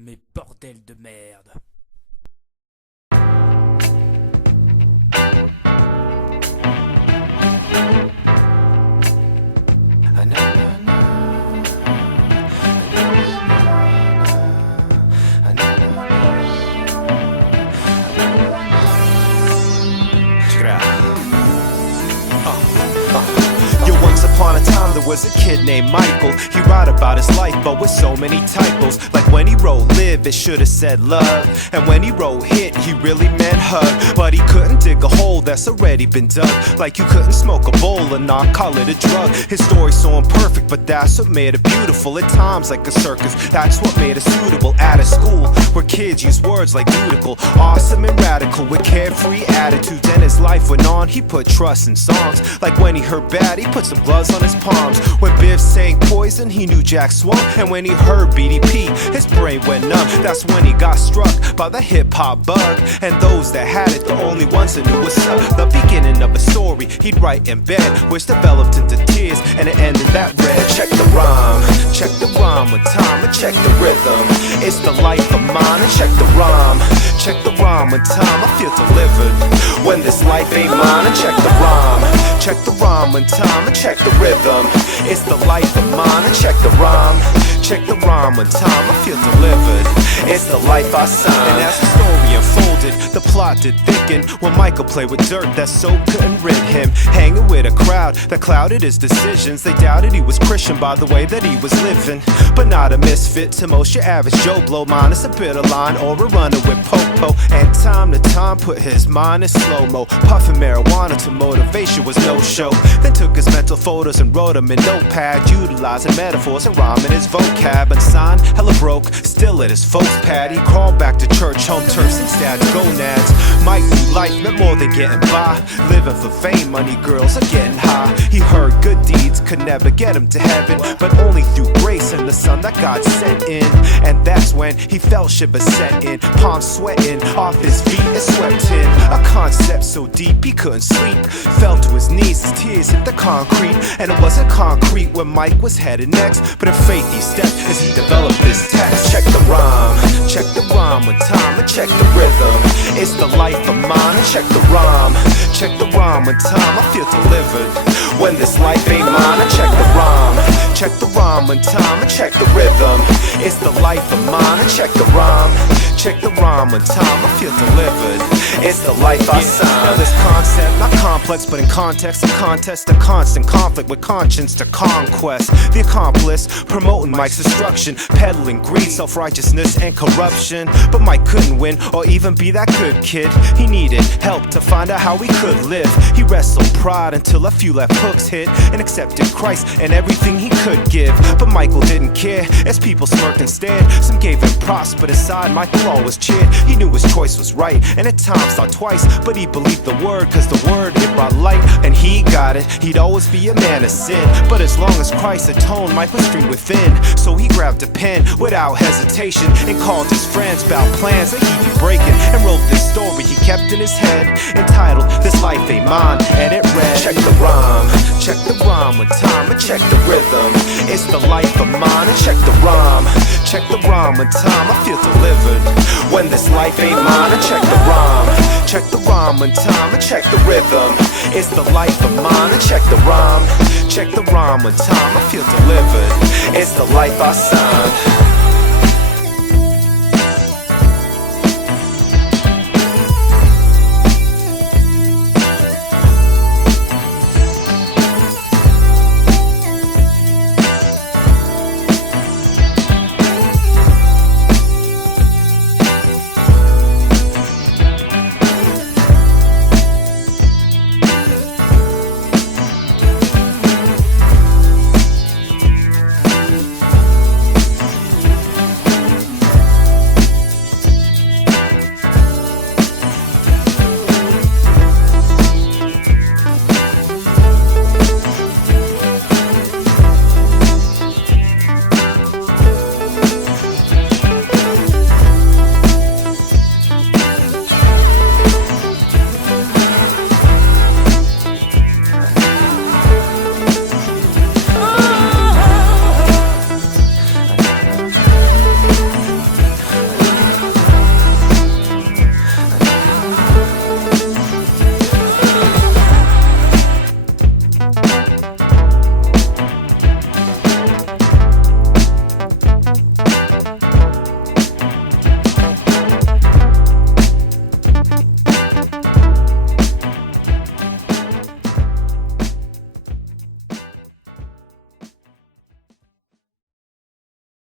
Mais bordel de merde. Check it out. Yo, once upon a time there was a kid named Michael. He wrote about his life but with so many typos. Like when he wrote live, it should've said love. And when he wrote hit, he really meant hug. But he couldn't dig a hole that's already been dug. Like you couldn't smoke a bowl and not call it a drug. His story's so imperfect, but that's what made it beautiful. At times like a circus, that's what made it suitable. At a school where kids use words like beautiful, awesome and radical, with carefree attitudes. And his life went on, he put trust in songs. Like when he heard bad, he put some gloves on his palms. When Biff sang Poison, he knew Jack swung. And when he heard BDP, his brain went numb. That's when he got struck by the hip-hop bug. And those that had it, the only ones that knew what's up. The beginning of a story he'd write in bed, which developed into tears, and it ended that read. Check the rhyme with time, and check the rhythm. It's the life of mine, and check the rhyme with time. I feel delivered when this life ain't mine, and check the rhyme with time, and check the rhythm. It's the life of mine, and check the rhyme with time. I feel delivered. It's the life I signed. And as the story unfolded, the plot did thicken. When Michael played with dirt that soap couldn't rid him, hanging with a crowd that clouded his decisions. They doubted he was Christian by the way that he was living, but not a misfit to most your average Joe Blow. Minus a bitter line or a runner with popo. And time to time put his mind in slow-mo. Puffing marijuana to motivation was no show. Then took his mental photos and wrote them in notepad, utilizing metaphors and rhyming his vocab. And signed hella broke, still at his folks' pad. He crawled back to church, home turfs and stats, gonads. Mike knew life meant more than getting by. Living for fame, money, girls, or getting high. He heard good deeds could never get him to heaven, but only through grace and the sun that God sent in. And that's when he felt shiver set in, palms sweating off his feet and swept in a concept so deep he couldn't sleep. Fell to his knees, his tears hit the concrete. And it wasn't concrete where Mike was headed next, but in faith he stepped as he developed this text. Check the rhyme with time, and check the rhythm. It's the life of mine, and check the rhyme with time. I feel delivered when this life ain't mine, and check the rhyme with time, and check the rhythm. It's the life of mine, and check the rhyme with time. I feel delivered. It's the life I signed. Now this concept, not complex, but in context, a contest, a constant conflict with conscience to conquest. The accomplice, promoting Mike's destruction, peddling greed, self-righteousness, and corruption. But Mike couldn't win or even be that good kid. He needed help to find out how he could live. He wrestled pride until a few left hooks hit, and accepted Christ and everything he could give. But Michael didn't care as people smirked and stared. Some gave him props, but inside Michael always cheered. He knew his choice was right, and at times thought twice, but he believed the word, cause the word, it brought light, and he got it. He'd always be a man of sin, but as long as Christ atoned, Mike was free within. So he grabbed a pen without hesitation and called his friends about plans that he'd be breaking, and wrote this story he kept in his head, entitled This Life Ain't Mine, and it read. Check the rhyme with time, and check the rhythm. It's the life of mine, and check the rhyme with time. I feel delivered when this life ain't mine, and check the rhyme with time, and check the rhythm. It's the life of mine, and check the rhyme with time. I feel delivered. It's the life I signed.